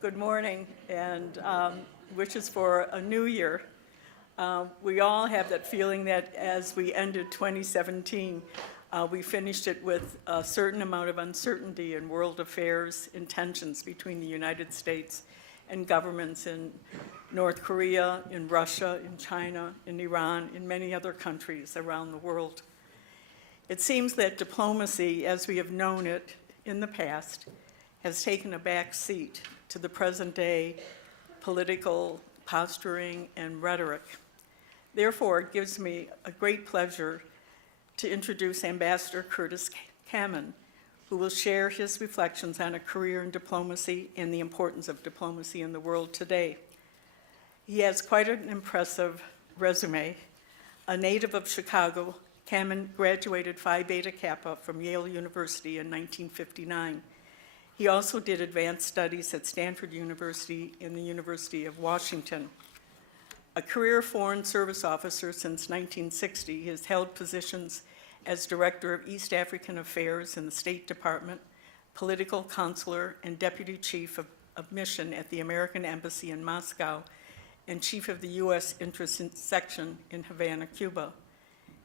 Good morning, and wishes for a new year. We all have that feeling that as we ended 2017, we finished it with a certain amount of uncertainty in world affairs and tensions between the United States and governments in North Korea, in Russia, in China, in Iran, in many other countries around the world. It seems that diplomacy, as we have known it in the past, has taken a back seat to the present-day political posturing and rhetoric. Therefore, it gives me a great pleasure to introduce Ambassador Curtis Kamman, who will share his reflections on a career in diplomacy and the importance of diplomacy in the world today. He has quite an impressive resume. A native of Chicago, Kamman graduated Phi Beta Kappa from Yale University in 1959. He also did advanced studies at Stanford University and the University of Washington. A career Foreign Service officer since 1960, he has held positions as Director of East African Affairs in the State Department, Political Counselor, and Deputy Chief of Mission at the American Embassy in Moscow, and Chief of the U.S. Interest Section in Havana, Cuba.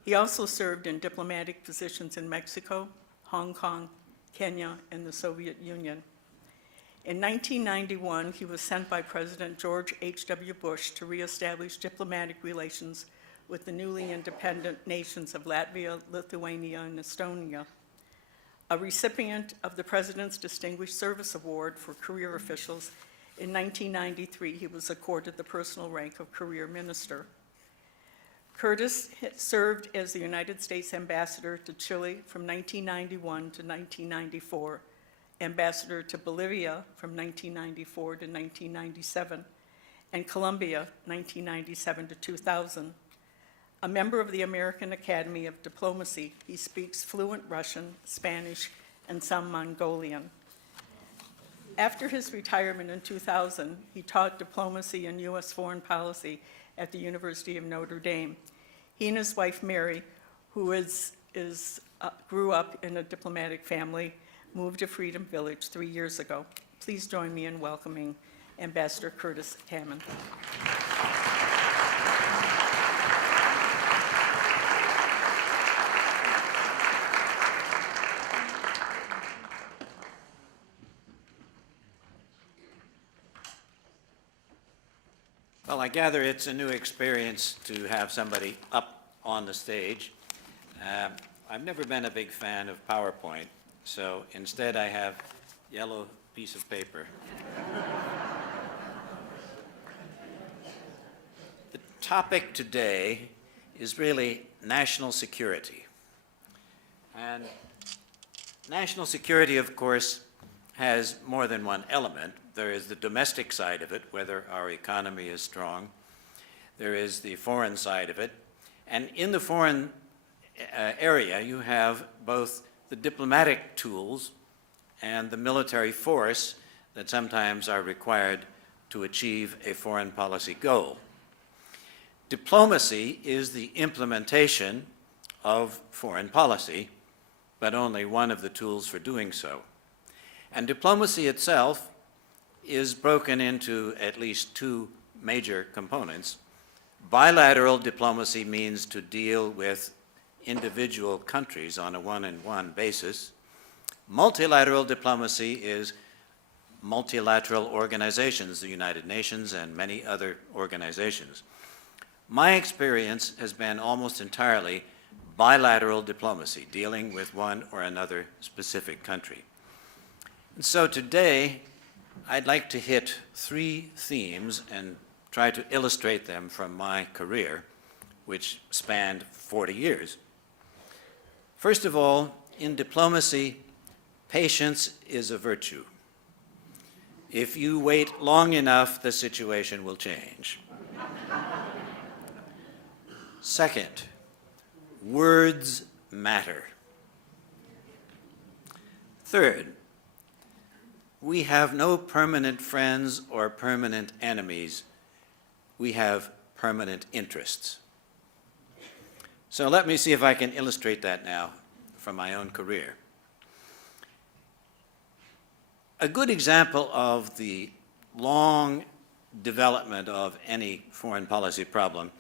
He also served in diplomatic positions in Mexico, Hong Kong, Kenya, and the Soviet Union. In 1991, he was sent by President George H.W. Bush to reestablish diplomatic relations with the newly independent nations of Latvia, Lithuania, and Estonia. A recipient of the President's Distinguished Service Award for Career Officials, in 1993, he was accorded the personal rank of Career Minister. Curtis served as the United States Ambassador to Chile from 1991 to 1994, Ambassador to Bolivia from 1994 to 1997, and Colombia 1997 to 2000. A member of the American Academy of Diplomacy, he speaks fluent Russian, Spanish, and some Mongolian. After his retirement in 2000, he taught diplomacy and U.S. foreign policy at the University of Notre Dame. He and his wife, Mary, who grew up in a diplomatic family, moved to Freedom Village 3 years ago. Please join me in welcoming Ambassador Curtis Kamman. Well, I gather it's a new experience to have somebody up on the stage. I've never been a big fan of PowerPoint, so instead I have yellow piece of paper. The topic today is really national security. And national security, of course, has more than one element. There is the domestic side of it, whether our economy is strong. There is the foreign side of it. And in the foreign area, you have both the diplomatic tools and the military force that sometimes are required to achieve a foreign policy goal. Diplomacy is the implementation of foreign policy, but only one of the tools for doing so. And diplomacy itself is broken into at least two major components. Bilateral diplomacy means to deal with individual countries on a one-on-one basis. Multilateral diplomacy is multilateral organizations, the United Nations and many other organizations. My experience has been almost entirely bilateral diplomacy, dealing with one or another specific country. And so today, I'd like to hit three themes and try to illustrate them from my career, which spanned 40 years. First of all, in diplomacy, patience is a virtue. If you wait long enough, the situation will change. Second, words matter. Third, we have no permanent friends or permanent enemies. We have permanent interests. So let me see if I can illustrate that now from my own career. A good example of the long development of any foreign policy problem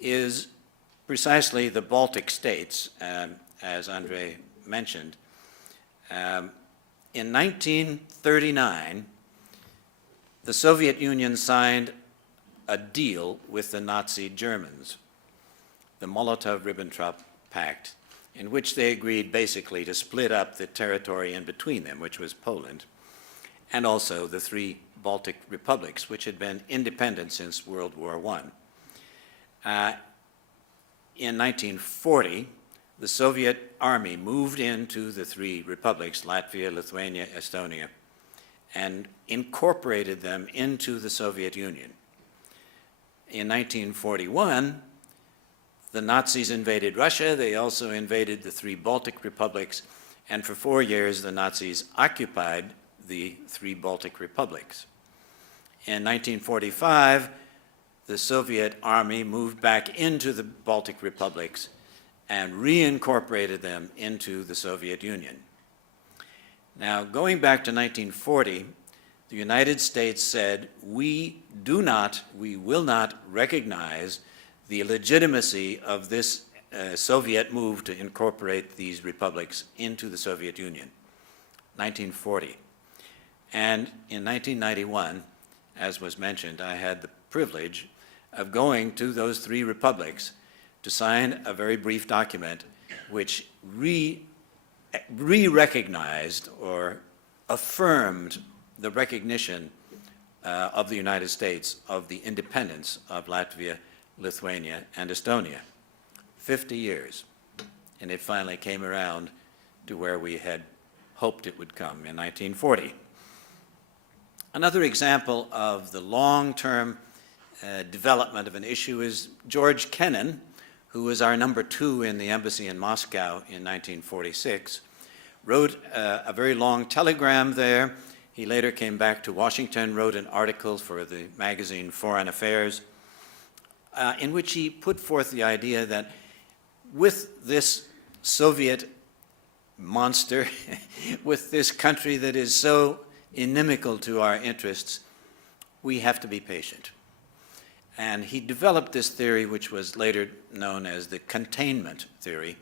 is precisely the Baltic States, as Andrei mentioned. In 1939, the Soviet Union signed a deal with the Nazi Germans, the Molotov-Ribbentrop Pact, in which they agreed basically to split up the territory in between them, which was Poland, and also the three Baltic republics, which had been independent since World War I. In 1940, the Soviet army moved into the three republics, Latvia, Lithuania, Estonia, and incorporated them into the Soviet Union. In 1941, the Nazis invaded Russia. They also invaded the three Baltic republics, and for 4 years, the Nazis occupied the three Baltic republics. In 1945, the Soviet army moved back into the Baltic republics and reincorporated them into the Soviet Union. Now, going back to 1940, the United States said, we will not recognize the legitimacy of this Soviet move to incorporate these republics into the Soviet Union, 1940. And in 1991, as was mentioned, I had the privilege of going to those three republics to sign a very brief document which re-recognized or affirmed the recognition of the United States of the independence of Latvia, Lithuania, and Estonia. 50 years, and it finally came around to where we had hoped it would come in 1940. Another example of the long-term development of an issue is George Kennan, who was our number 2 in the embassy in Moscow in 1946, wrote a very long telegram there. He later came back to Washington, wrote an article for the magazine Foreign Affairs, in which he put forth the idea that with this Soviet monster, with this country that is so inimical to our interests, we have to be patient. And he developed this theory, which was later known as the containment theory.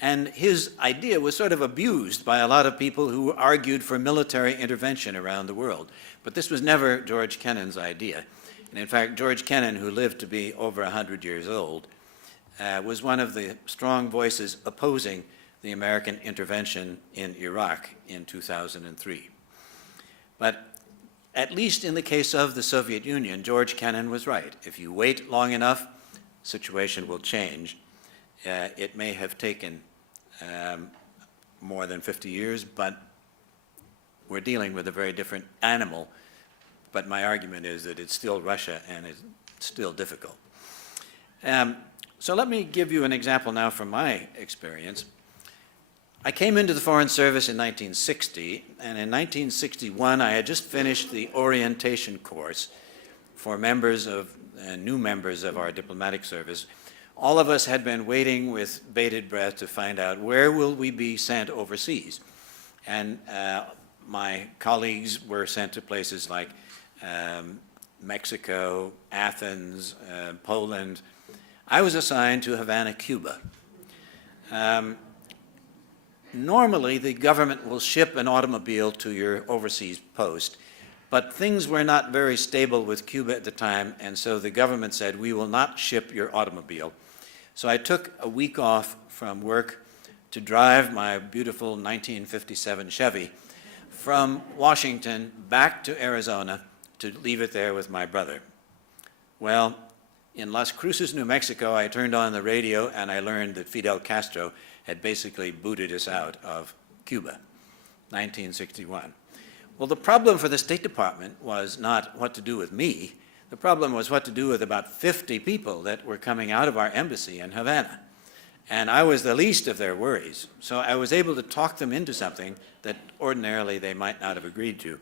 And his idea was sort of abused by a lot of people who argued for military intervention around the world. But this was never George Kennan's idea. And in fact, George Kennan, who lived to be over 100 years old, was one of the strong voices opposing the American intervention in Iraq in 2003. But at least in the case of the Soviet Union, George Kennan was right. If you wait long enough, the situation will change. It may have taken more than 50 years, but we're dealing with a very different animal. But my argument is that it's still Russia and it's still difficult. So let me give you an example now from my experience. I came into the Foreign Service in 1960, and in 1961 I had just finished the orientation course for members of, new members of our diplomatic service. All of us had been waiting with bated breath to find out where will we be sent overseas. And my colleagues were sent to places like Mexico, Athens, Poland. I was assigned to Havana, Cuba. Normally, the government will ship an automobile to your overseas post, but things were not very stable with Cuba at the time, and so the government said, we will not ship your automobile. So I took a week off from work to drive my beautiful 1957 Chevy from Washington back to Arizona to leave it there with my brother. Well, in Las Cruces, New Mexico, I turned on the radio and I learned that Fidel Castro had basically booted us out of Cuba, 1961. Well, the problem for the State Department was not what to do with me. The problem was what to do with about 50 people that were coming out of our embassy in Havana. And I was the least of their worries. So I was able to talk them into something that ordinarily they might not have agreed to.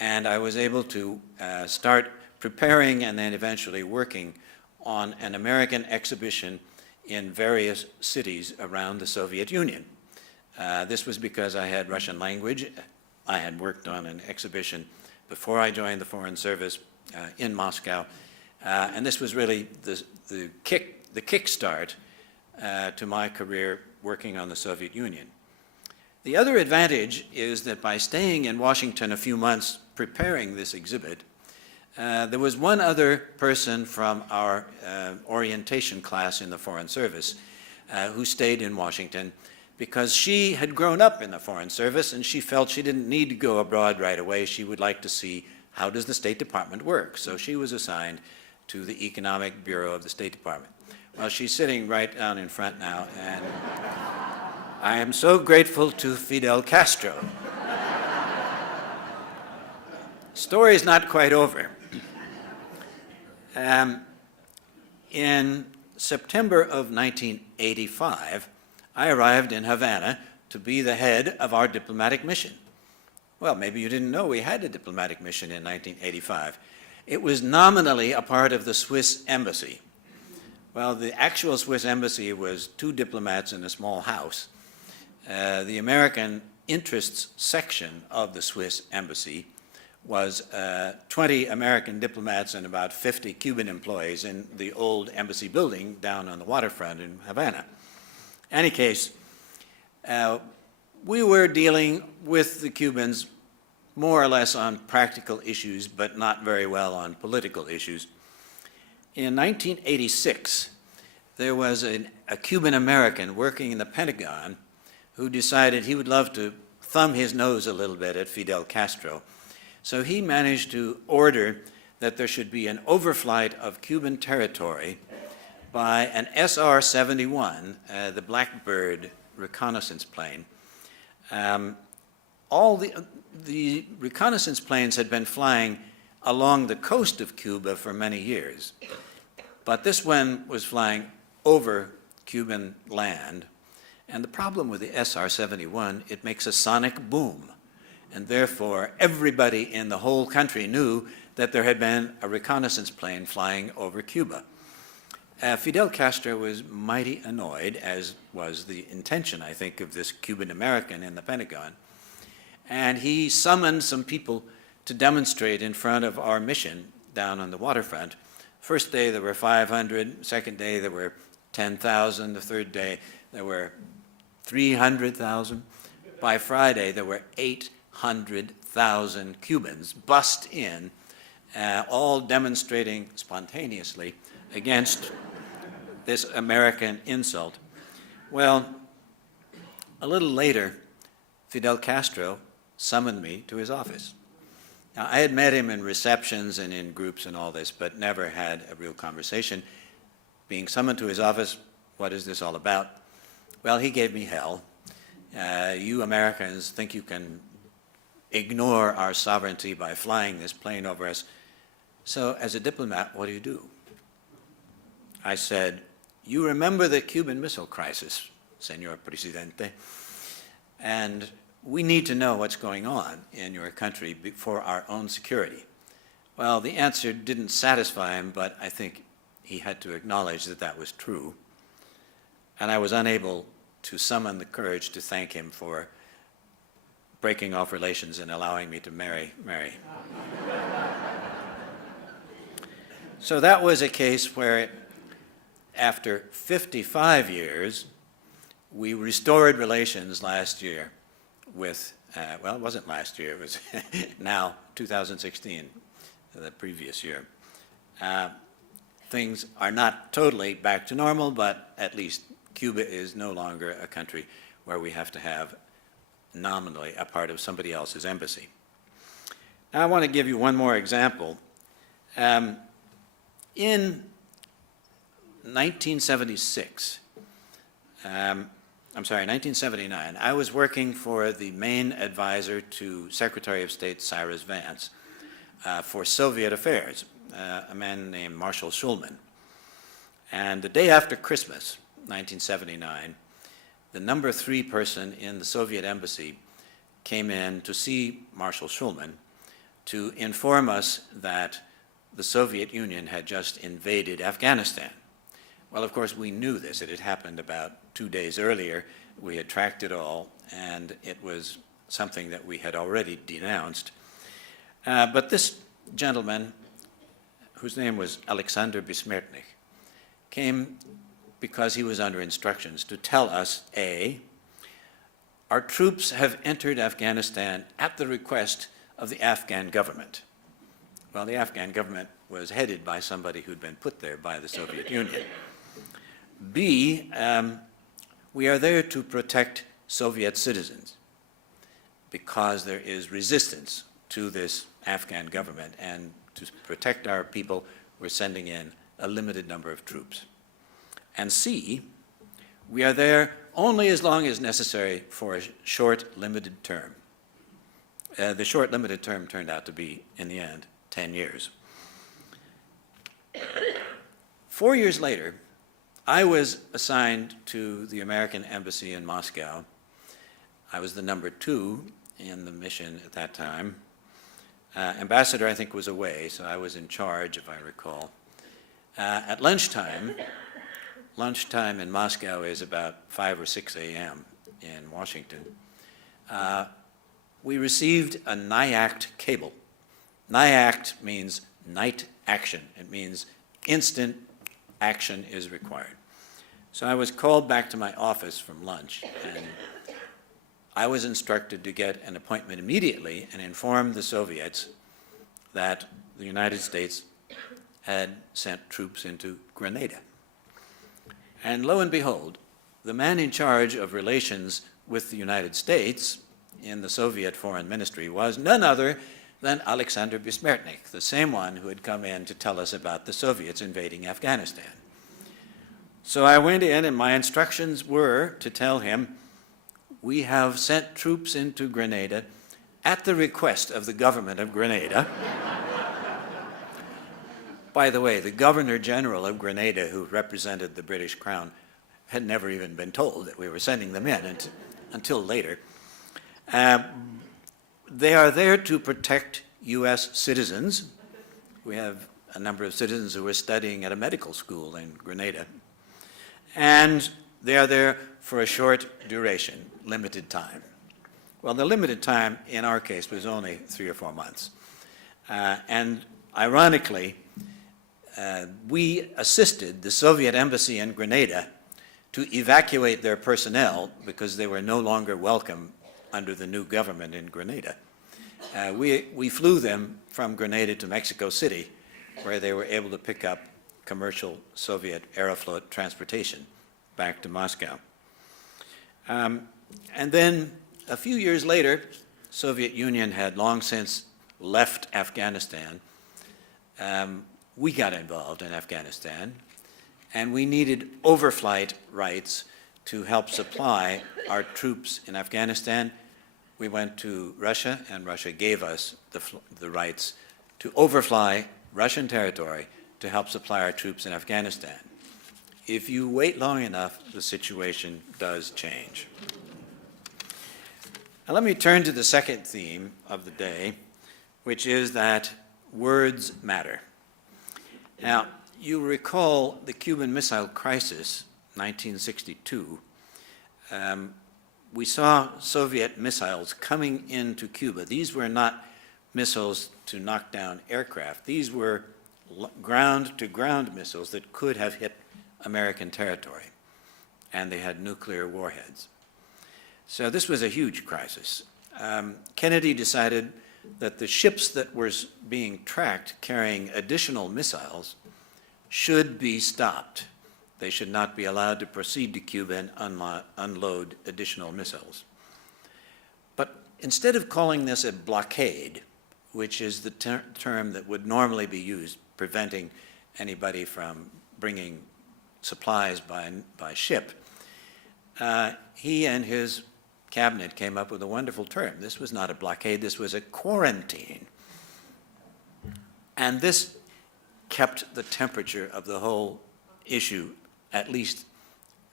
And I was able to start preparing and then eventually working on an American exhibition in various cities around the Soviet Union. This was because I had Russian language. I had worked on an exhibition before I joined the Foreign Service in Moscow. And this was really the kickstart to my career working on the Soviet Union. The other advantage is that by staying in Washington a few months preparing this exhibit, there was one other person from our orientation class in the Foreign Service who stayed in Washington because she had grown up in the Foreign Service and she felt she didn't need to go abroad right away. She would like to see how does the State Department work. So she was assigned to the Economic Bureau of the State Department. Well, she's sitting right down in front now, and I am so grateful to Fidel Castro. Story's not quite over. In September of 1985, I arrived in Havana to be the head of our diplomatic mission. Well, maybe you didn't know we had a diplomatic mission in 1985. It was nominally a part of the Swiss embassy. Well, the actual Swiss embassy was 2 diplomats in a small house. The American interests section of the Swiss embassy was 20 American diplomats and about 50 Cuban employees in the old embassy building down on the waterfront in Havana. Any case, we were dealing with the Cubans more or less on practical issues, but not very well on political issues. In 1986, there was a Cuban American working in the Pentagon who decided he would love to thumb his nose a little bit at Fidel Castro. So he managed to order that there should be an overflight of Cuban territory by an SR-71, the Blackbird reconnaissance plane. All the reconnaissance planes had been flying along the coast of Cuba for many years, but this one was flying over Cuban land. And the problem with the SR-71, it makes a sonic boom. And therefore, everybody in the whole country knew that there had been a reconnaissance plane flying over Cuba. Fidel Castro was mighty annoyed, as was the intention, I think, of this Cuban American in the Pentagon. And he summoned some people to demonstrate in front of our mission down on the waterfront. First day there were 500, second day there were 10,000, the third day there were 300,000. By Friday there were 800,000 Cubans bussed in, all demonstrating spontaneously against this American insult. Well, a little later, Fidel Castro summoned me to his office. Now, I had met him in receptions and in groups and all this, but never had a real conversation. Being summoned to his office, what is this all about? Well, he gave me hell. You Americans think you can ignore our sovereignty by flying this plane over us. So as a diplomat, what do? I said, you remember the Cuban Missile Crisis, Senor Presidente, and we need to know what's going on in your country for our own security. Well, the answer didn't satisfy him, but I think he had to acknowledge that that was true. And I was unable to summon the courage to thank him for breaking off relations and allowing me to marry Mary. So that was a case where, after 55 years, we restored relations last year with, well, it wasn't last year, it was now 2016, the previous year. Things are not totally back to normal, but at least Cuba is no longer a country where we have to have nominally a part of somebody else's embassy. Now I want to give you one more example. In 1979, I was working for the main advisor to Secretary of State Cyrus Vance for Soviet affairs, a man named Marshal Schulman. And the day after Christmas, 1979, the number 3 person in the Soviet embassy came in to see Marshal Schulman to inform us that the Soviet Union had just invaded Afghanistan. Well, of course, we knew this. It had happened about 2 days earlier. We had tracked it all, and it was something that we had already denounced. But this gentleman, whose name was Alexander Besmertnych, came because he was under instructions to tell us, A, our troops have entered Afghanistan at the request of the Afghan government. Well, the Afghan government was headed by somebody who'd been put there by the Soviet Union. B, we are there to protect Soviet citizens because there is resistance to this Afghan government, and to protect our people, we're sending in a limited number of troops. And C, we are there only as long as necessary for a short, limited term. The short, limited term turned out to be, in the end, 10 years. 4 years later, I was assigned to the American Embassy in Moscow. I was the number 2 in the mission at that time. Ambassador, I think, was away, so I was in charge, if I recall. At lunchtime in Moscow is about 5 or 6 a.m. in Washington. We received a NIACT cable. NIACT means night action. It means instant action is required. So I was called back to my office from lunch, and I was instructed to get an appointment immediately and inform the Soviets that the United States had sent troops into Grenada. And lo and behold, the man in charge of relations with the United States in the Soviet Foreign Ministry was none other than Alexander Besmertnych, the same one who had come in to tell us about the Soviets invading Afghanistan. So I went in, and my instructions were to tell him, we have sent troops into Grenada at the request of the government of Grenada. By the way, the Governor General of Grenada, who represented the British Crown, had never even been told that we were sending them in until later. They are there to protect U.S. citizens. We have a number of citizens who are studying at a medical school in Grenada. And they are there for a short duration, limited time. Well, the limited time in our case was only 3 or 4 months. And ironically, we assisted the Soviet embassy in Grenada to evacuate their personnel because they were no longer welcome under the new government in Grenada. We flew them from Grenada to Mexico City, where they were able to pick up commercial Soviet Aeroflot transportation back to Moscow. And then a few years later, Soviet Union had long since left Afghanistan. We got involved in Afghanistan, and we needed overflight rights to help supply our troops in Afghanistan. We went to Russia, and Russia gave us the rights to overfly Russian territory to help supply our troops in Afghanistan. If you wait long enough, the situation does change. Now let me turn to the second theme of the day, which is that words matter. Now, you recall the Cuban Missile Crisis, 1962. We saw Soviet missiles coming into Cuba. These were not missiles to knock down aircraft. These were ground-to-ground missiles that could have hit American territory, and they had nuclear warheads. So this was a huge crisis. Kennedy decided that the ships that were being tracked carrying additional missiles should be stopped. They should not be allowed to proceed to Cuba and unload additional missiles. But instead of calling this a blockade, which is the term that would normally be used, preventing anybody from bringing supplies by ship, he and his cabinet came up with a wonderful term. This was not a blockade, this was a quarantine. And this kept the temperature of the whole issue at least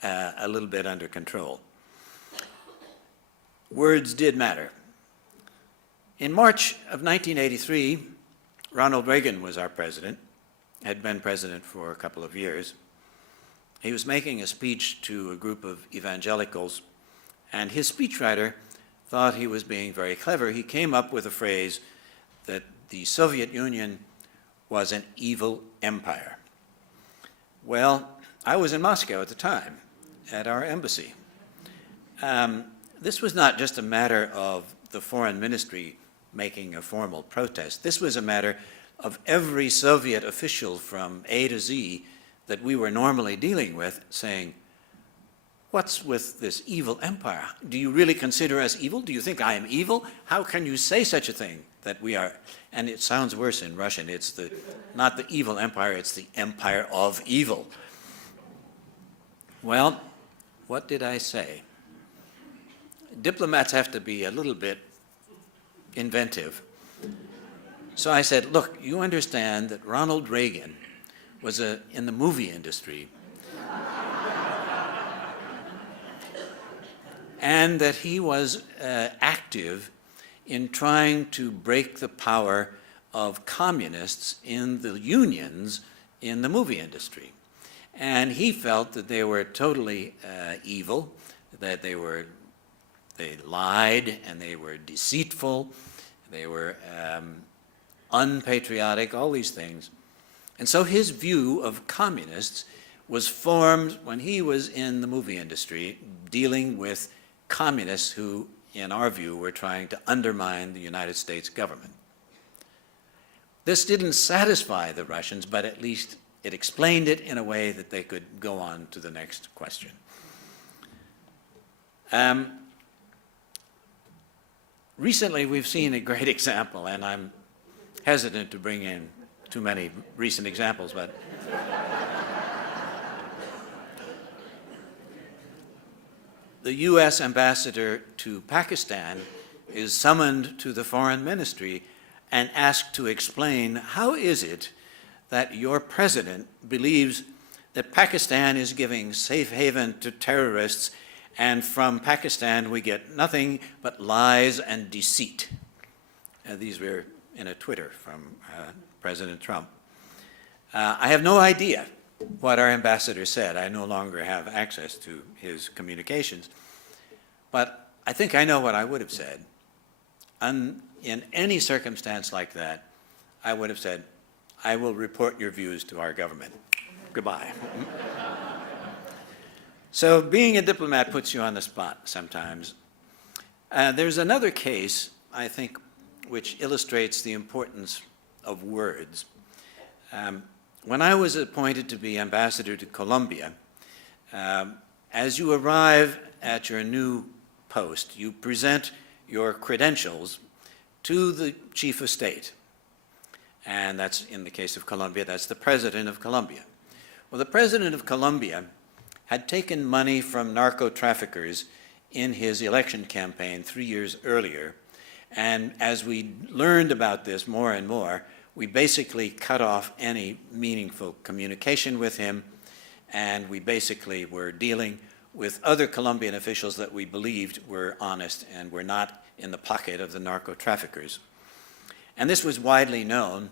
a little bit under control. Words did matter. In March of 1983, Ronald Reagan was our president, had been president for a couple of years. He was making a speech to a group of evangelicals, and his speechwriter thought he was being very clever. He came up with a phrase that the Soviet Union was an evil empire. Well, I was in Moscow at the time, at our embassy. This was not just a matter of the foreign ministry making a formal protest. This was a matter of every Soviet official from A to Z that we were normally dealing with saying, what's with this evil empire? Do you really consider us evil? Do you think I am evil? How can you say such a thing that we are? And it sounds worse in Russian. It's not the evil empire, it's the empire of evil. Well, what did I say? Diplomats have to be a little bit inventive. So I said, look, you understand that Ronald Reagan was in the movie industry and that he was active in trying to break the power of communists in the unions in the movie industry. And he felt that they were totally evil, that they lied and they were deceitful, they were unpatriotic, all these things. And so his view of communists was formed when he was in the movie industry dealing with communists who, in our view, were trying to undermine the United States government. This didn't satisfy the Russians, but at least it explained it in a way that they could go on to the next question. Recently, we've seen a great example, and I'm hesitant to bring in too many recent examples, but the U.S. ambassador to Pakistan is summoned to the foreign ministry and asked to explain how is it that your president believes that Pakistan is giving safe haven to terrorists, and from Pakistan we get nothing but lies and deceit. These were in a Twitter from President Trump. I have no idea what our ambassador said. I no longer have access to his communications. But I think I know what I would have said. In any circumstance like that, I would have said, I will report your views to our government. Goodbye. So being a diplomat puts you on the spot sometimes. There's another case, I think, which illustrates the importance of words. When I was appointed to be ambassador to Colombia, as you arrive at your new post, you present your credentials to the chief of state. And that's, in the case of Colombia, that's the president of Colombia. Well, the president of Colombia had taken money from narco-traffickers in his election campaign 3 years earlier. And as we learned about this more and more, we basically cut off any meaningful communication with him, and we basically were dealing with other Colombian officials that we believed were honest and were not in the pocket of the narco-traffickers. And this was widely known,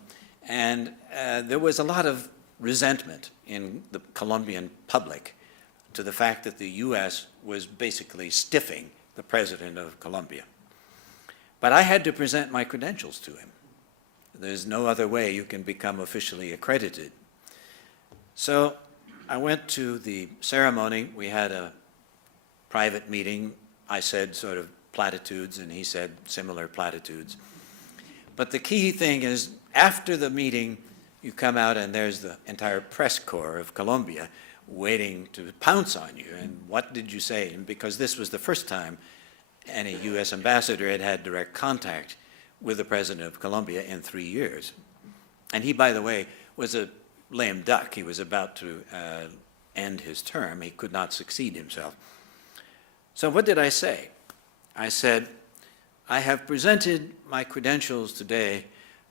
and there was a lot of resentment in the Colombian public to the fact that the U.S. was basically stiffing the president of Colombia. But I had to present my credentials to him. There's no other way you can become officially accredited. So I went to the ceremony. We had a private meeting. I said sort of platitudes, and he said similar platitudes. But the key thing is, after the meeting, you come out and there's the entire press corps of Colombia waiting to pounce on you. And what did you say? And because this was the first time any U.S. ambassador had had direct contact with the president of Colombia in 3 years. And he, by the way, was a lame duck. He was about to end his term. He could not succeed himself. So what did I say? I said, I have presented my credentials today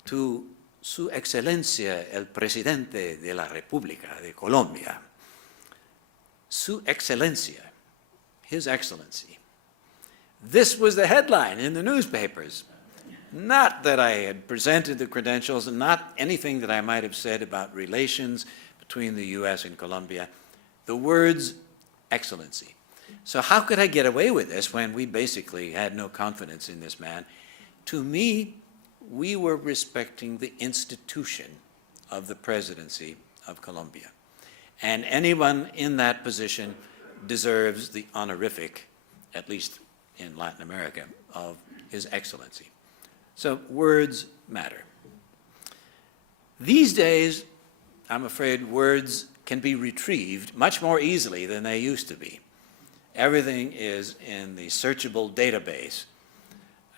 to Su Excelencia el Presidente de la República de Colombia. Su Excelencia, His Excellency. This was the headline in the newspapers. Not that I had presented the credentials, and not anything that I might have said about relations between the U.S. and Colombia. The words, Excellency. So how could I get away with this when we basically had no confidence in this man? To me, we were respecting the institution of the presidency of Colombia. And anyone in that position deserves the honorific, at least in Latin America, of His Excellency. So words matter. These days, I'm afraid words can be retrieved much more easily than they used to be. Everything is in the searchable database.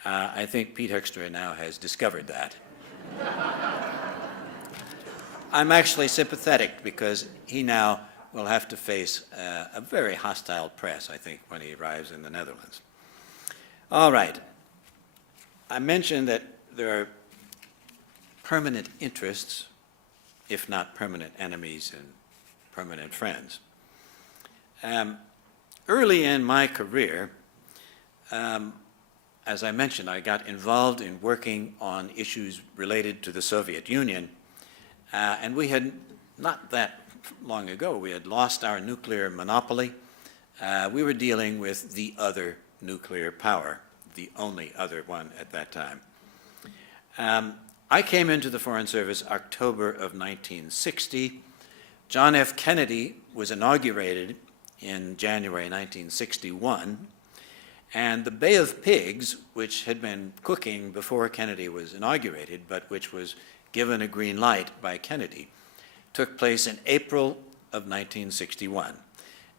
I think Pete Hoekstra now has discovered that. I'm actually sympathetic because he now will have to face a very hostile press, I think, when he arrives in the Netherlands. All right. I mentioned that there are permanent interests, if not permanent enemies and permanent friends. Early in my career, as I mentioned, I got involved in working on issues related to the Soviet Union, and we had, not that long ago, we had lost our nuclear monopoly. We were dealing with the other nuclear power, the only other one at that time. I came into the Foreign Service October of 1960. John F. Kennedy was inaugurated in January 1961, and the Bay of Pigs, which had been cooking before Kennedy was inaugurated, but which was given a green light by Kennedy, took place in April of 1961.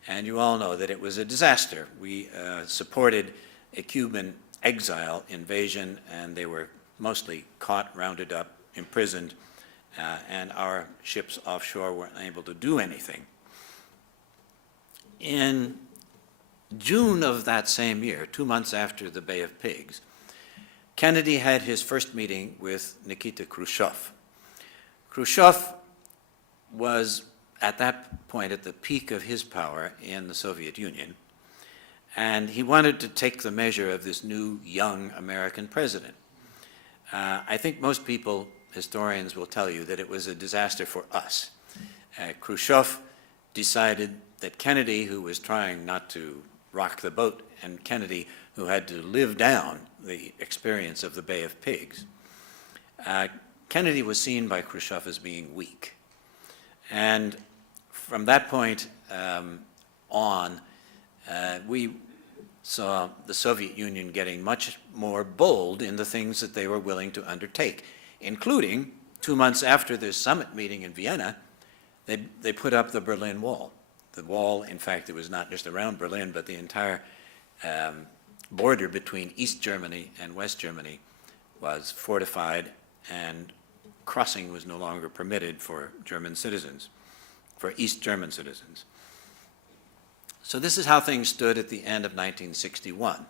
And you all know that it was a disaster. We supported a Cuban exile invasion, and they were mostly caught, rounded up, imprisoned, and our ships offshore weren't able to do anything. In June of that same year, 2 months after the Bay of Pigs, Kennedy had his first meeting with Nikita Khrushchev. Khrushchev was at that point at the peak of his power in the Soviet Union, and he wanted to take the measure of this new young American president. I think most people, historians, will tell you that it was a disaster for us. Khrushchev decided that Kennedy, who was trying not to rock the boat, and Kennedy, who had to live down the experience of the Bay of Pigs, Kennedy was seen by Khrushchev as being weak. And from that point on, we saw the Soviet Union getting much more bold in the things that they were willing to undertake, including 2 months after the summit meeting in Vienna, they put up the Berlin Wall. The wall, in fact, it was not just around Berlin, but the entire border between East Germany and West Germany was fortified, and crossing was no longer permitted for German citizens, for East German citizens. So this is how things stood at the end of 1961.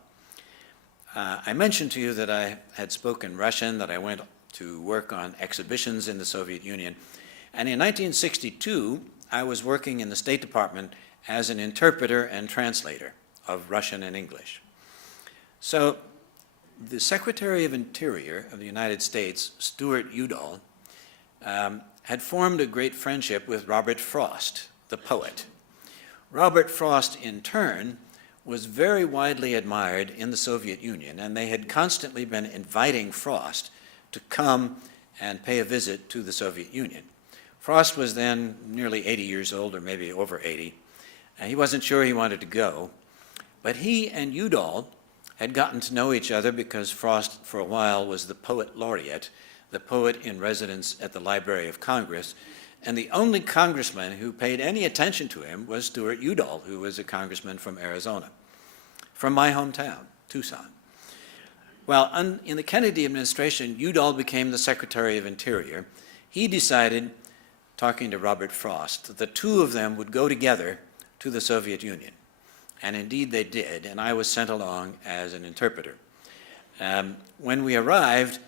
I mentioned to you that I had spoken Russian, that I went to work on exhibitions in the Soviet Union, and in 1962, I was working in the State Department as an interpreter and translator of Russian and English. So the Secretary of Interior of the United States, Stuart Udall, had formed a great friendship with Robert Frost, the poet. Robert Frost, in turn, was very widely admired in the Soviet Union, and they had constantly been inviting Frost to come and pay a visit to the Soviet Union. Frost was then nearly 80 years old, or maybe over 80, and he wasn't sure he wanted to go, but he and Udall had gotten to know each other because Frost, for a while, was the poet laureate, the poet in residence at the Library of Congress, and the only congressman who paid any attention to him was Stuart Udall, who was a congressman from Arizona, from my hometown, Tucson. Well, in the Kennedy administration, Udall became the Secretary of Interior. He decided, talking to Robert Frost, that the two of them would go together to the Soviet Union. And indeed they did, and I was sent along as an interpreter. When we arrived,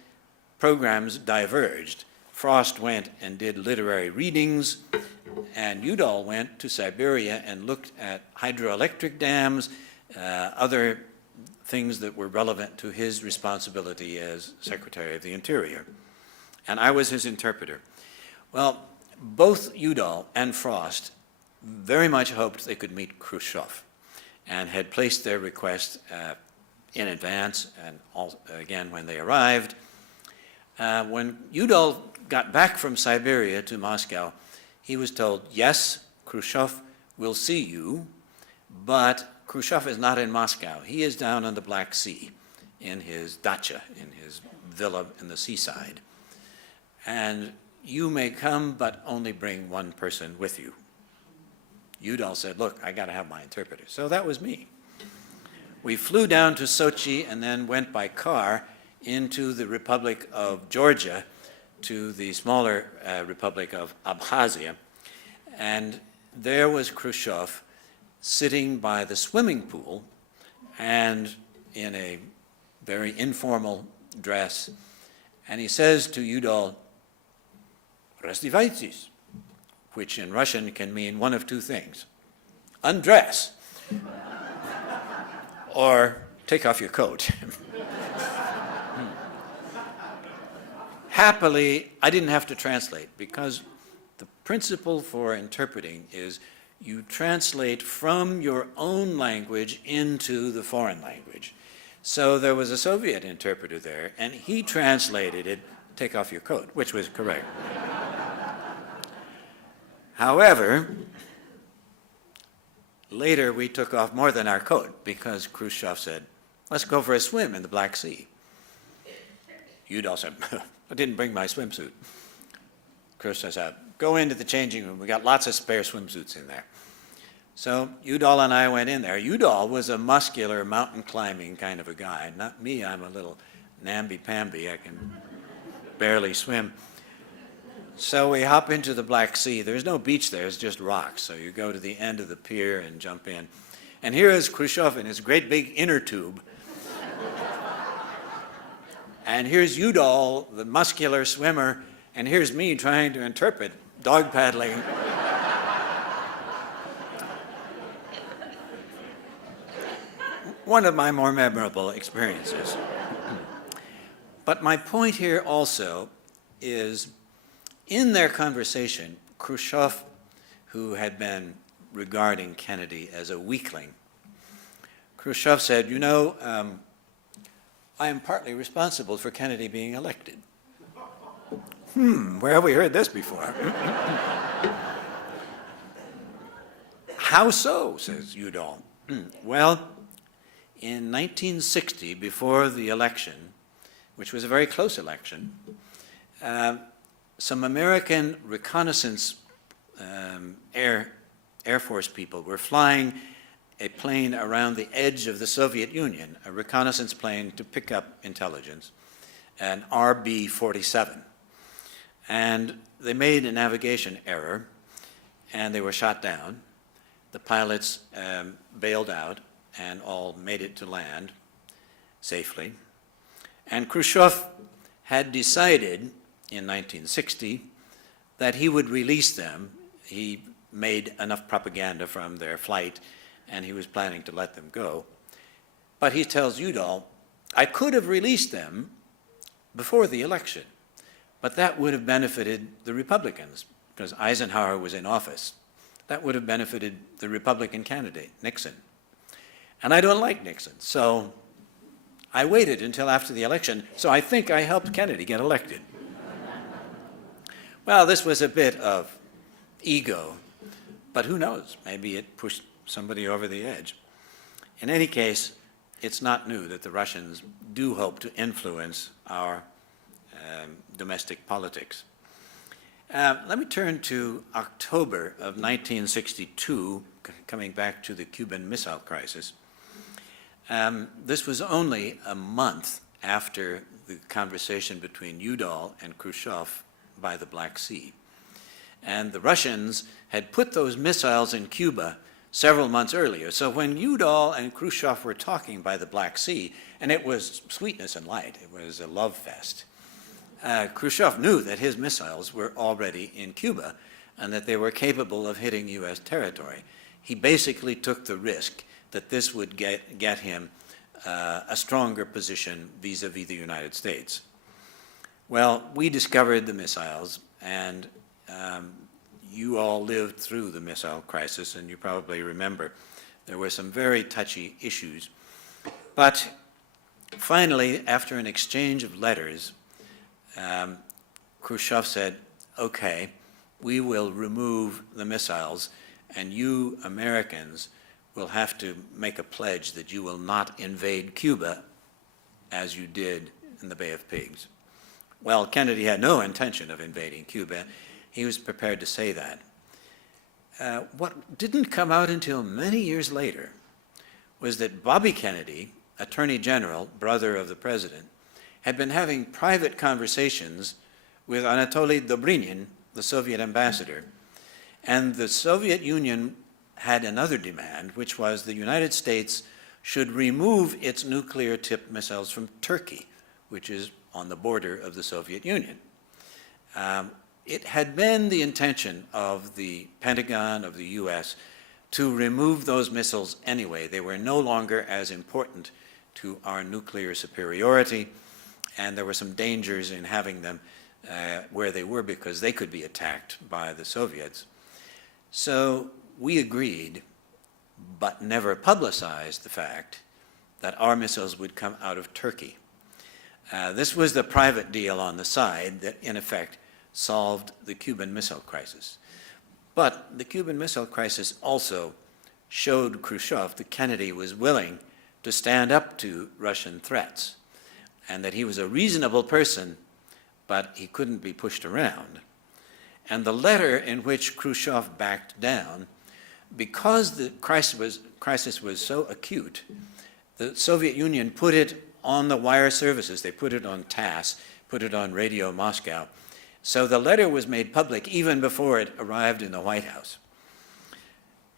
programs diverged. Frost went and did literary readings, and Udall went to Siberia and looked at hydroelectric dams, other things that were relevant to his responsibility as Secretary of the Interior. And I was his interpreter. Well, both Udall and Frost very much hoped they could meet Khrushchev, and had placed their request in advance, and again when they arrived. When Udall got back from Siberia to Moscow, he was told, yes, Khrushchev will see you, but Khrushchev is not in Moscow. He is down on the Black Sea in his dacha, in his villa in the seaside. And you may come, but only bring one person with you. Udall said, look, I got to have my interpreter. So that was me. We flew down to Sochi and then went by car into the Republic of Georgia to the smaller Republic of Abkhazia. And there was Khrushchev sitting by the swimming pool and in a very informal dress. And he says to Udall, "Раздевайтесь," which in Russian can mean one of two things: undress or take off your coat. Happily, I didn't have to translate, because the principle for interpreting is you translate from your own language into the foreign language. So there was a Soviet interpreter there, and he translated it, take off your coat, which was correct. However, later we took off more than our coat, because Khrushchev said, let's go for a swim in the Black Sea. Udall said, I didn't bring my swimsuit. Khrushchev said, go into the changing room. We got lots of spare swimsuits in there. So Udall and I went in there. Udall was a muscular mountain climbing kind of a guy. Not me, I'm a little namby-pamby. I can barely swim. So we hop into the Black Sea. There's no beach there, it's just rocks. So you go to the end of the pier and jump in. And here is Khrushchev in his great big inner tube. And here's Udall, the muscular swimmer, and here's me trying to interpret dog paddling. One of my more memorable experiences. But my point here also is, in their conversation, Khrushchev, who had been regarding Kennedy as a weakling, Khrushchev said, you know, I am partly responsible for Kennedy being elected. Where have we heard this before? How so, says Udall. Well, in 1960, before the election, which was a very close election, some American reconnaissance Air Force people were flying a plane around the edge of the Soviet Union, a reconnaissance plane to pick up intelligence, an RB-47. And they made a navigation error, and they were shot down. The pilots bailed out and all made it to land safely. And Khrushchev had decided in 1960 that he would release them. He made enough propaganda from their flight, and he was planning to let them go. But he tells Udall, I could have released them before the election, but that would have benefited the Republicans, because Eisenhower was in office. That would have benefited the Republican candidate, Nixon. And I don't like Nixon, so I waited until after the election, so I think I helped Kennedy get elected. Well, this was a bit of ego, but who knows? Maybe it pushed somebody over the edge. In any case, it's not new that the Russians do hope to influence our domestic politics. Let me turn to October of 1962, coming back to the Cuban Missile Crisis. This was only a month after the conversation between Udall and Khrushchev by the Black Sea. And the Russians had put those missiles in Cuba several months earlier. So when Udall and Khrushchev were talking by the Black Sea, and it was sweetness and light, it was a love fest, Khrushchev knew that his missiles were already in Cuba and that they were capable of hitting U.S. territory. He basically took the risk that this would get him a stronger position vis-a-vis the United States. Well, we discovered the missiles, and you all lived through the missile crisis, and you probably remember there were some very touchy issues. But finally, after an exchange of letters, Khrushchev said, okay, we will remove the missiles, and you Americans will have to make a pledge that you will not invade Cuba as you did in the Bay of Pigs. Well, Kennedy had no intention of invading Cuba. He was prepared to say that. What didn't come out until many years later was that Bobby Kennedy, Attorney General, brother of the president, had been having private conversations with Anatoly Dobrynin, the Soviet ambassador, and the Soviet Union had another demand, which was the United States should remove its nuclear-tipped missiles from Turkey, which is on the border of the Soviet Union. It had been the intention of the Pentagon, of the US, to remove those missiles anyway. They were no longer as important to our nuclear superiority, and there were some dangers in having them where they were because they could be attacked by the Soviets. So we agreed, but never publicized the fact that our missiles would come out of Turkey. This was the private deal on the side that, in effect, solved the Cuban Missile Crisis. But the Cuban Missile Crisis also showed Khrushchev that Kennedy was willing to stand up to Russian threats, and that he was a reasonable person, but he couldn't be pushed around. And the letter in which Khrushchev backed down, because the crisis was so acute, the Soviet Union put it on the wire services. They put it on TASS, put it on Radio Moscow. So the letter was made public even before it arrived in the White House.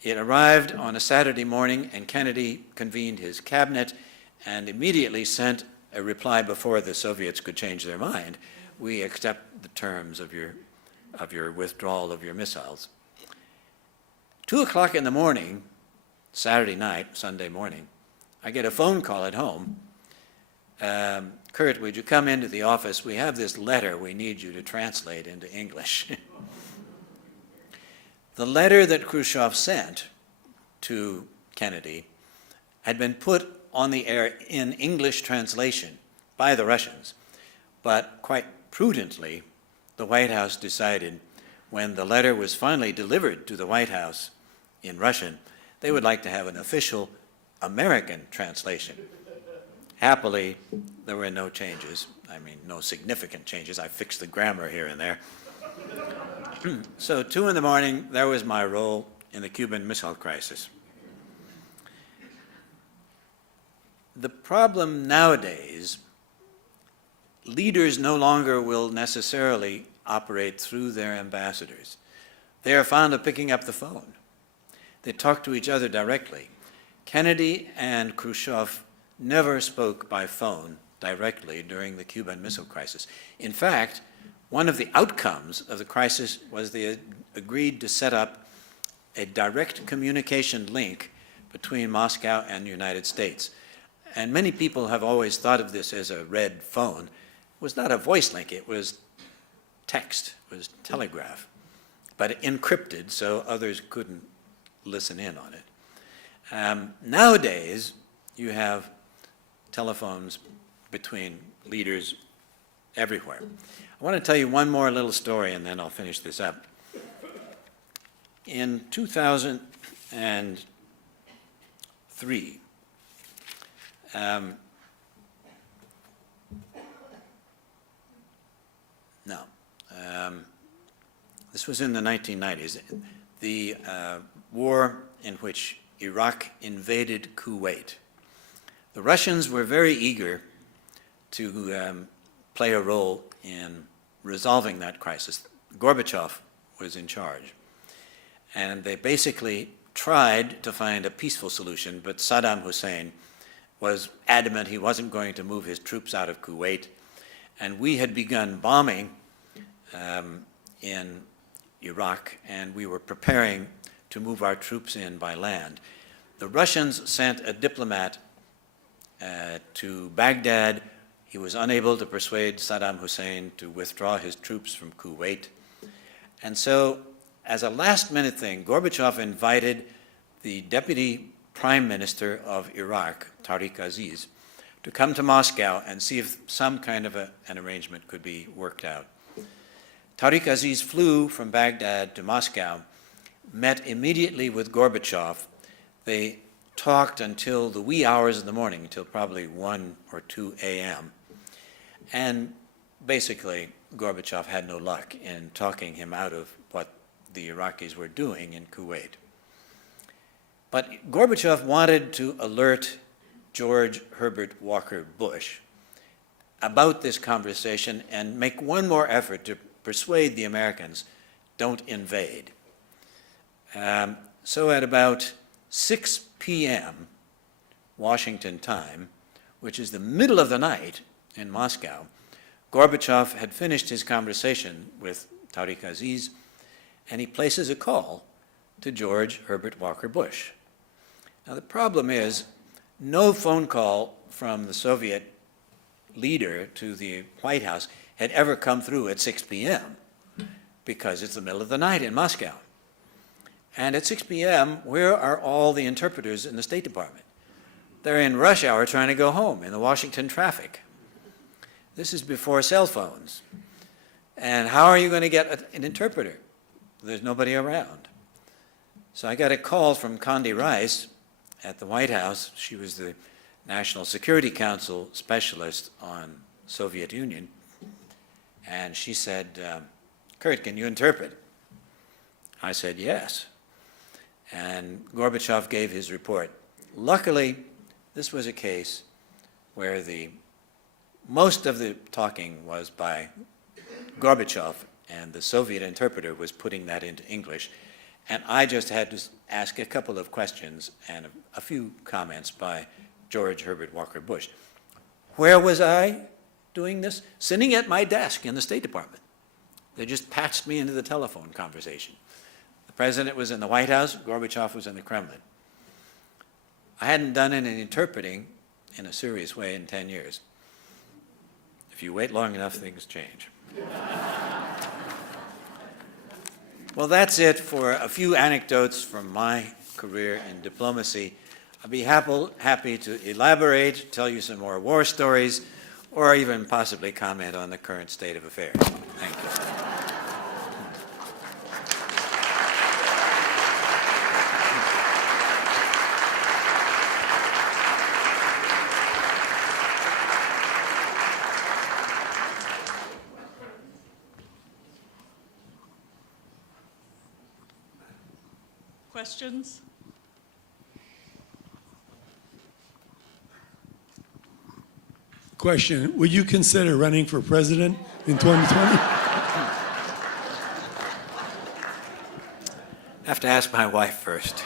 It arrived on a Saturday morning, and Kennedy convened his cabinet and immediately sent a reply before the Soviets could change their mind. We accept the terms of your withdrawal of your missiles. 2 o'clock in the morning, Saturday night, Sunday morning, I get a phone call at home. Kurt, would you come into the office? We have this letter we need you to translate into English. The letter that Khrushchev sent to Kennedy had been put on the air in English translation by the Russians, but quite prudently, the White House decided when the letter was finally delivered to the White House in Russian, they would like to have an official American translation. Happily, there were no changes. I mean, no significant changes. I fixed the grammar here and there. So 2 in the morning, there was my role in the Cuban Missile Crisis. The problem nowadays, leaders no longer will necessarily operate through their ambassadors. They are fond of picking up the phone. They talk to each other directly. Kennedy and Khrushchev never spoke by phone directly during the Cuban Missile Crisis. In fact, one of the outcomes of the crisis was they agreed to set up a direct communication link between Moscow and the United States. And many people have always thought of this as a red phone. It was not a voice link, it was text, it was telegraph, but encrypted so others couldn't listen in on it. Nowadays, you have telephones between leaders everywhere. I want to tell you one more little story and then I'll finish this up. In 2003, this was in the 1990s, the war in which Iraq invaded Kuwait. The Russians were very eager to play a role in resolving that crisis. Gorbachev was in charge. And they basically tried to find a peaceful solution, but Saddam Hussein was adamant he wasn't going to move his troops out of Kuwait. And we had begun bombing in Iraq, and we were preparing to move our troops in by land. The Russians sent a diplomat to Baghdad. He was unable to persuade Saddam Hussein to withdraw his troops from Kuwait. And so, as a last-minute thing, Gorbachev invited the deputy prime minister of Iraq, Tariq Aziz, to come to Moscow and see if some kind of an arrangement could be worked out. Tariq Aziz flew from Baghdad to Moscow, met immediately with Gorbachev. They talked until the wee hours of the morning, until probably 1 or 2 a.m. And basically, Gorbachev had no luck in talking him out of what the Iraqis were doing in Kuwait. But Gorbachev wanted to alert George Herbert Walker Bush about this conversation and make one more effort to persuade the Americans, don't invade. So at about 6 p.m. Washington time, which is the middle of the night in Moscow, Gorbachev had finished his conversation with Tariq Aziz, and he places a call to George Herbert Walker Bush. Now the problem is, no phone call from the Soviet leader to the White House had ever come through at 6 p.m. because it's the middle of the night in Moscow. And at 6 p.m., where are all the interpreters in the State Department? They're in rush hour trying to go home in the Washington traffic. This is before cell phones. And how are you going to get an interpreter? There's nobody around. So I got a call from Condi Rice at the White House. She was the National Security Council specialist on Soviet Union. And she said, Kurt, can you interpret? I said, yes. And Gorbachev gave his report. Luckily, this was a case where most of the talking was by Gorbachev, and the Soviet interpreter was putting that into English. And I just had to ask a couple of questions and a few comments by George Herbert Walker Bush. Where was I doing this? Sitting at my desk in the State Department. They just patched me into the telephone conversation. The president was in the White House, Gorbachev was in the Kremlin. I hadn't done any interpreting in a serious way in 10 years. If you wait long enough, things change. Well, that's it for a few anecdotes from my career in diplomacy. I'd be happy to elaborate, tell you some more war stories, or even possibly comment on the current state of affairs. Thank you. Questions? Question, would you consider running for president in 2020? Have to ask my wife first.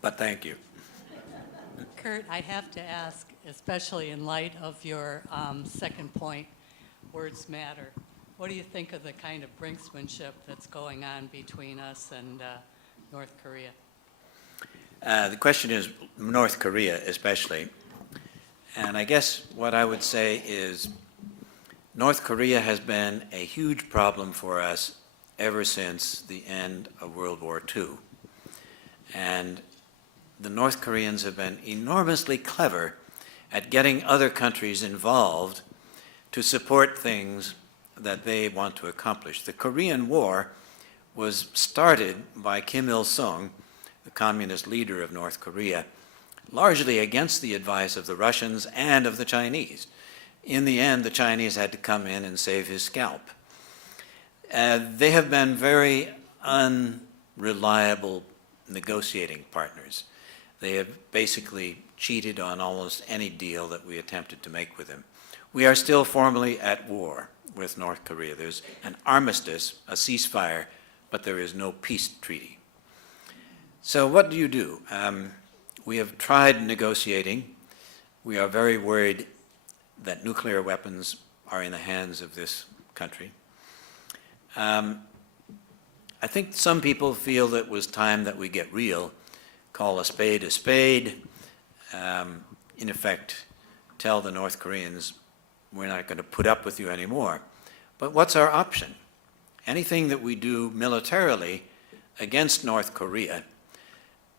But thank you. Kurt, I have to ask, especially in light of your second point, words matter. What do you think of the kind of brinksmanship that's going on between us and North Korea? The question is North Korea especially. And I guess what I would say is North Korea has been a huge problem for us ever since the end of World War II. And the North Koreans have been enormously clever at getting other countries involved to support things that they want to accomplish. The Korean War was started by Kim Il-sung, the communist leader of North Korea, largely against the advice of the Russians and of the Chinese. In the end, the Chinese had to come in and save his scalp. They have been very unreliable negotiating partners. They have basically cheated on almost any deal that we attempted to make with them. We are still formally at war with North Korea. There's an armistice, a ceasefire, but there is no peace treaty. So what do you do? We have tried negotiating. We are very worried that nuclear weapons are in the hands of this country. I think some people feel that it was time that we get real, call a spade, in effect, tell the North Koreans, we're not going to put up with you anymore. But what's our option? Anything that we do militarily against North Korea,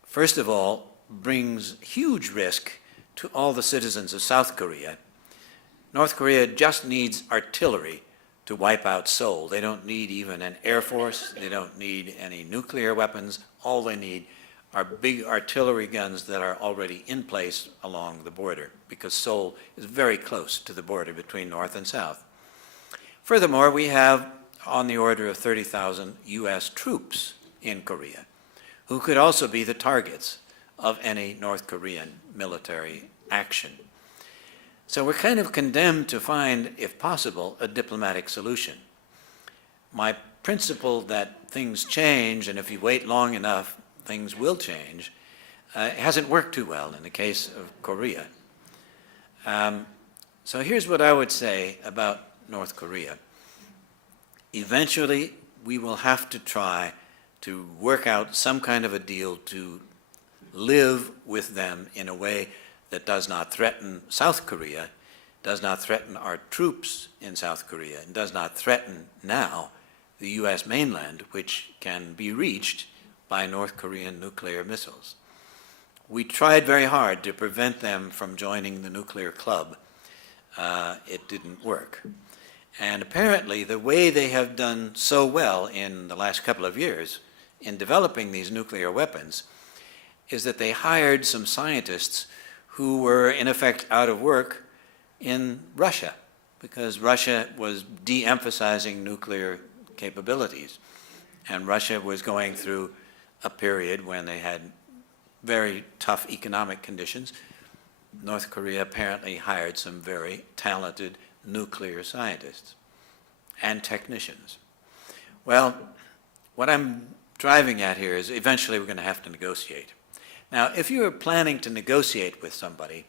first of all, brings huge risk to all the citizens of South Korea. North Korea just needs artillery to wipe out Seoul. They don't need even an air force. They don't need any nuclear weapons. All they need are big artillery guns that are already in place along the border, because Seoul is very close to the border between North and South. Furthermore, we have on the order of 30,000 U.S. troops in Korea, who could also be the targets of any North Korean military action. So we're kind of condemned to find, if possible, a diplomatic solution. My principle that things change, and if you wait long enough, things will change, hasn't worked too well in the case of Korea. So here's what I would say about North Korea. Eventually, we will have to try to work out some kind of a deal to live with them in a way that does not threaten South Korea, does not threaten our troops in South Korea, and does not threaten now the U.S. mainland, which can be reached by North Korean nuclear missiles. We tried very hard to prevent them from joining the nuclear club. It didn't work. And apparently the way they have done so well in the last couple of years in developing these nuclear weapons is that they hired some scientists who were in effect out of work in Russia, because Russia was de-emphasizing nuclear capabilities. And Russia was going through a period when they had very tough economic conditions. North Korea apparently hired some very talented nuclear scientists and technicians. Well, what I'm driving at here is eventually we're going to have to negotiate. Now, if you're planning to negotiate with somebody,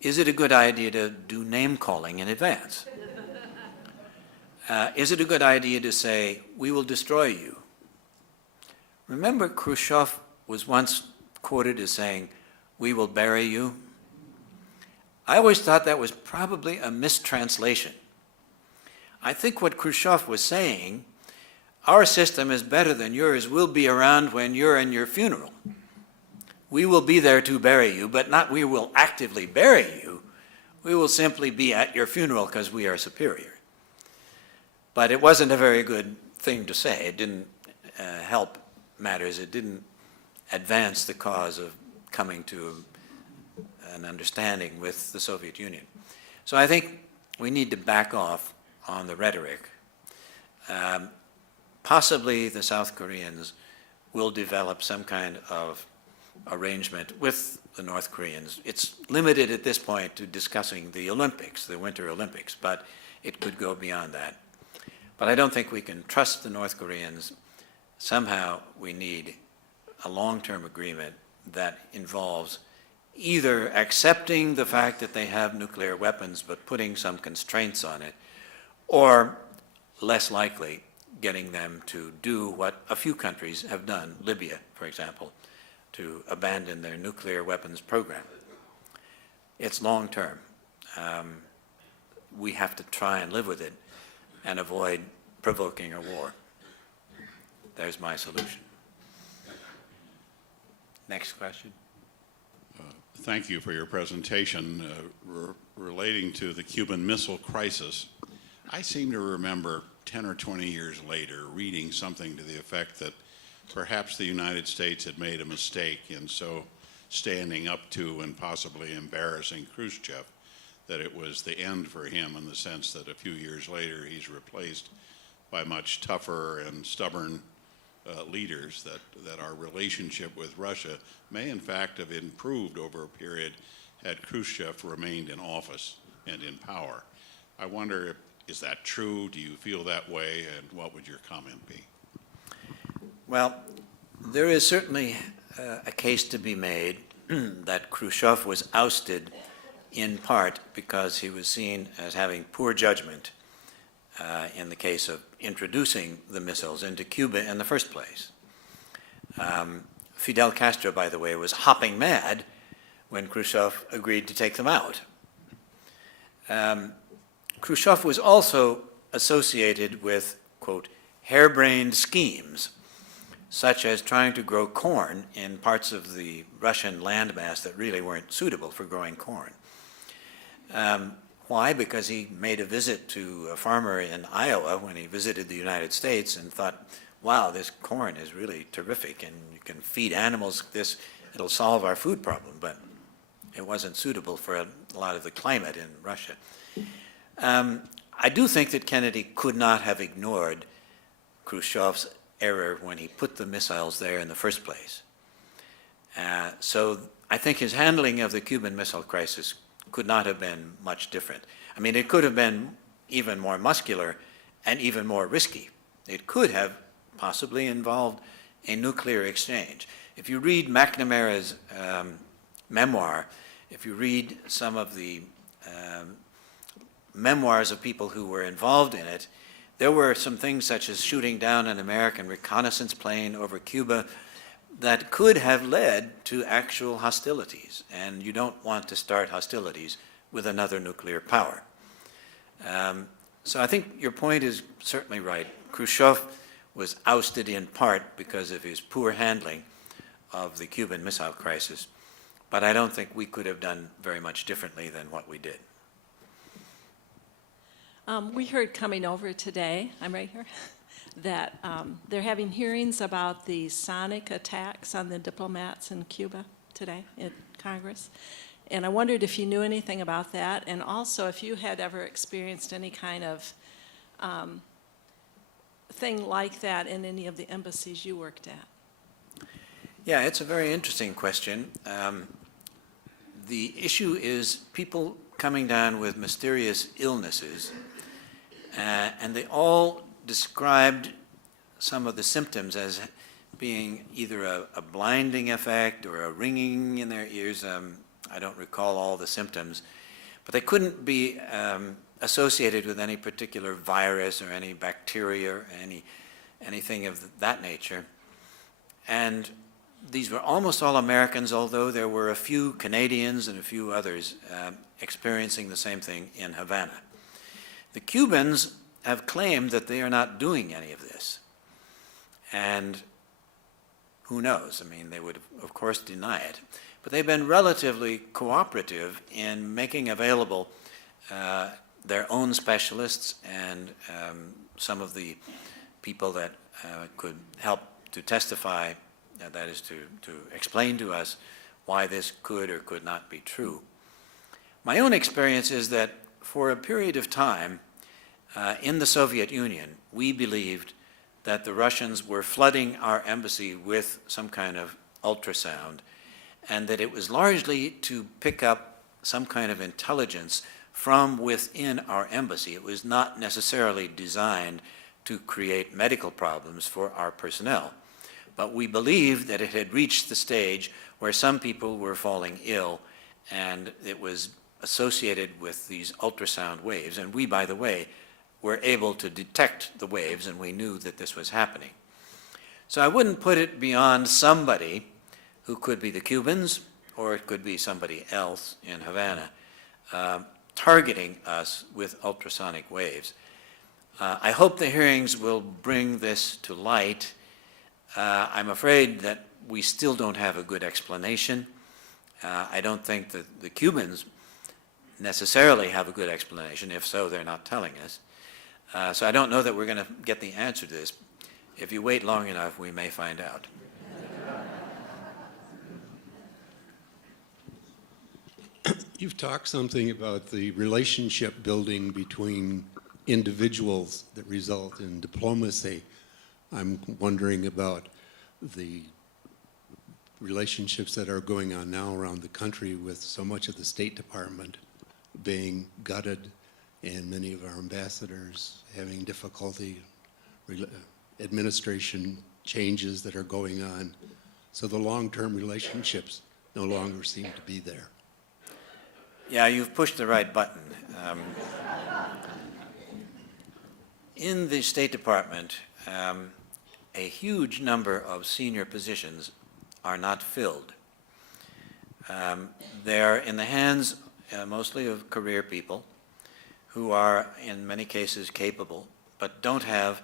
is it a good idea to do name calling in advance? Is it a good idea to say, we will destroy you? Remember, Khrushchev was once quoted as saying, we will bury you. I always thought that was probably a mistranslation. I think what Khrushchev was saying, our system is better than yours. We'll be around when you're in your funeral. We will be there to bury you, but not we will actively bury you. We will simply be at your funeral because we are superior. But it wasn't a very good thing to say. It didn't help matters. It didn't advance the cause of coming to an understanding with the Soviet Union. So I think we need to back off on the rhetoric. Possibly the South Koreans will develop some kind of arrangement with the North Koreans. It's limited at this point to discussing the Olympics, the Winter Olympics, but it could go beyond that. But I don't think we can trust the North Koreans. Somehow we need a long-term agreement that involves either accepting the fact that they have nuclear weapons but putting some constraints on it, or less likely getting them to do what a few countries have done, Libya, for example, to abandon their nuclear weapons program. It's long-term. We have to try and live with it and avoid provoking a war. There's my solution. Next question. Thank you for your presentation. Relating to the Cuban Missile Crisis, I seem to remember 10 or 20 years later reading something to the effect that perhaps the United States had made a mistake in so standing up to and possibly embarrassing Khrushchev, that it was the end for him in the sense that a few years later he's replaced by much tougher and stubborn leaders, that our relationship with Russia may in fact have improved over a period had Khrushchev remained in office and in power. I wonder, is that true? Do you feel that way? And what would your comment be? Well, there is certainly a case to be made that Khrushchev was ousted in part because he was seen as having poor judgment in the case of introducing the missiles into Cuba in the first place. Fidel Castro, by the way, was hopping mad when Khrushchev agreed to take them out. Khrushchev was also associated with, quote, harebrained schemes. such as trying to grow corn in parts of the Russian landmass that really weren't suitable for growing corn. Why? Because he made a visit to a farmer in Iowa when he visited the United States and thought, wow, this corn is really terrific, and you can feed animals this, it'll solve our food problem, but it wasn't suitable for a lot of the climate in Russia. I do think that Kennedy could not have ignored Khrushchev's error when he put the missiles there in the first place. So I think his handling of the Cuban Missile Crisis could not have been much different. I mean, it could have been even more muscular and even more risky. It could have possibly involved a nuclear exchange. If you read McNamara's memoir, if you read some of the memoirs of people who were involved in it, there were some things such as shooting down an American reconnaissance plane over Cuba that could have led to actual hostilities, and you don't want to start hostilities with another nuclear power. So I think your point is certainly right. Khrushchev was ousted in part because of his poor handling of the Cuban Missile Crisis, but I don't think we could have done very much differently than what we did. We heard coming over today, I'm right here, that they're having hearings about the sonic attacks on the diplomats in Cuba today in Congress. And I wondered if you knew anything about that, and also if you had ever experienced any kind of thing like that in any of the embassies you worked at. Yeah, it's a very interesting question. The issue is people coming down with mysterious illnesses, and they all described some of the symptoms as being either a blinding effect or a ringing in their ears. I don't recall all the symptoms, but they couldn't be associated with any particular virus or any bacteria or anything of that nature. And these were almost all Americans, although there were a few Canadians and a few others experiencing the same thing in Havana. The Cubans have claimed that they are not doing any of this. And who knows? I mean, they would, of course, deny it. But they've been relatively cooperative in making available their own specialists and some of the people that could help to testify, that is to explain to us why this could or could not be true. My own experience is that for a period of time in the Soviet Union, we believed that the Russians were flooding our embassy with some kind of ultrasound, and that it was largely to pick up some kind of intelligence from within our embassy. It was not necessarily designed to create medical problems for our personnel. But we believed that it had reached the stage where some people were falling ill, and it was associated with these ultrasound waves. And we, by the way, were able to detect the waves, and we knew that this was happening. So I wouldn't put it beyond somebody who could be the Cubans, or it could be somebody else in Havana, targeting us with ultrasonic waves. I hope the hearings will bring this to light. I'm afraid that we still don't have a good explanation. I don't think that the Cubans necessarily have a good explanation. If so, they're not telling us. So I don't know that we're going to get the answer to this. If you wait long enough, we may find out. You've talked something about the relationship building between individuals that result in diplomacy. I'm wondering about the relationships that are going on now around the country with so much of the State Department being gutted and many of our ambassadors having difficulty, administration changes that are going on. So the long-term relationships no longer seem to be there. Yeah, you've pushed the right button. In the State Department, a huge number of senior positions are not filled. They're in the hands mostly of career people who are, in many cases, capable, but don't have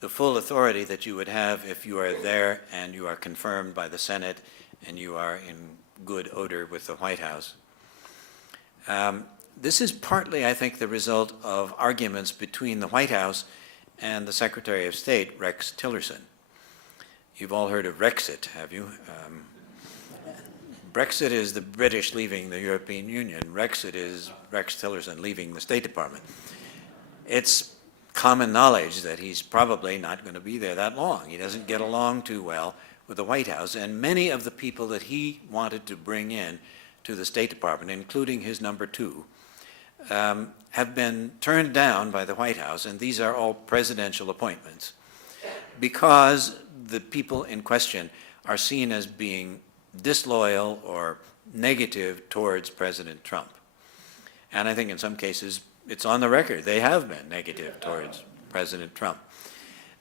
the full authority that you would have if you are there and you are confirmed by the Senate and you are in good odor with the White House. This is partly, I think, the result of arguments between the White House and the Secretary of State, Rex Tillerson. You've all heard of Brexit, have you? Brexit is the British leaving the European Union. Rexit is Rex Tillerson leaving the State Department. It's common knowledge that he's probably not going to be there that long. He doesn't get along too well with the White House, and many of the people that he wanted to bring in to the State Department, including his number two, have been turned down by the White House, and these are all presidential appointments, because the people in question are seen as being disloyal or negative towards President Trump. And I think in some cases, it's on the record, they have been negative towards President Trump.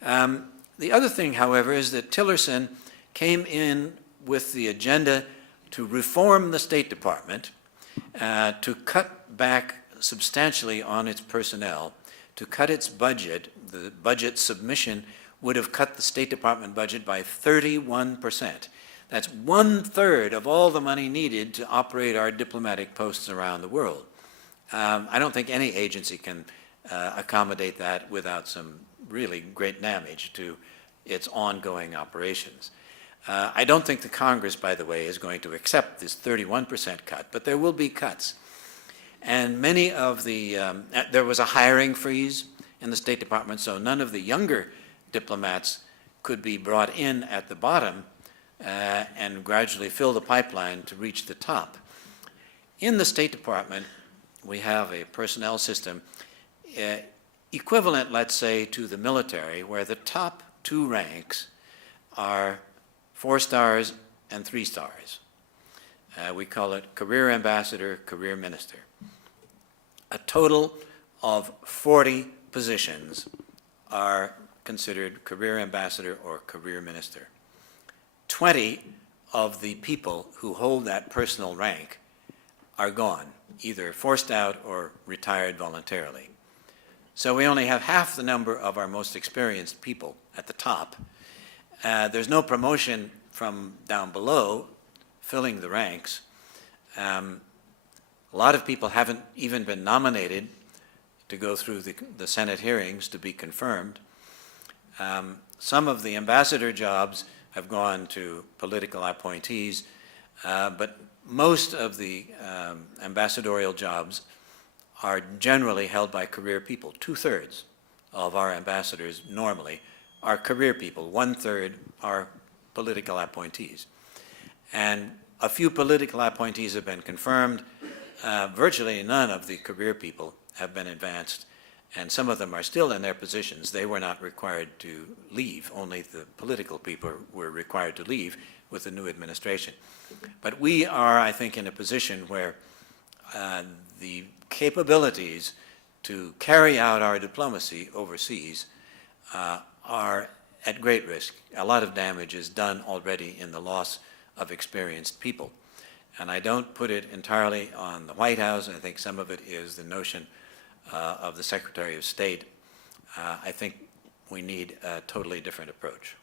The other thing, however, is that Tillerson came in with the agenda to reform the State Department, to cut back substantially on its personnel, to cut its budget. The budget submission would have cut the State Department budget by 31%. That's 1/3 of all the money needed to operate our diplomatic posts around the world. I don't think any agency can accommodate that without some really great damage to its ongoing operations. I don't think the Congress, by the way, is going to accept this 31% cut, but there will be cuts. And many of the, there was a hiring freeze in the State Department, so none of the younger diplomats could be brought in at the bottom and gradually fill the pipeline to reach the top. In the State Department, we have a personnel system equivalent, let's say, to the military, where the top two ranks are 4 stars and 3 stars. We call it career ambassador, career minister. A total of 40 positions are considered career ambassador or career minister. 20 of the people who hold that personal rank are gone, either forced out or retired voluntarily. So we only have half the number of our most experienced people at the top. There's no promotion from down below filling the ranks. A lot of people haven't even been nominated to go through the Senate hearings to be confirmed. Some of the ambassador jobs have gone to political appointees, but most of the ambassadorial jobs are generally held by career people. 2/3 of our ambassadors normally are career people. 1/3 are political appointees. And a few political appointees have been confirmed. Virtually none of the career people have been advanced, and some of them are still in their positions. They were not required to leave. Only the political people were required to leave with the new administration. But we are, I think, in a position where the capabilities to carry out our diplomacy overseas are at great risk. A lot of damage is done already in the loss of experienced people. And I don't put it entirely on the White House. I think some of it is the notion of the Secretary of State. I think we need a totally different approach.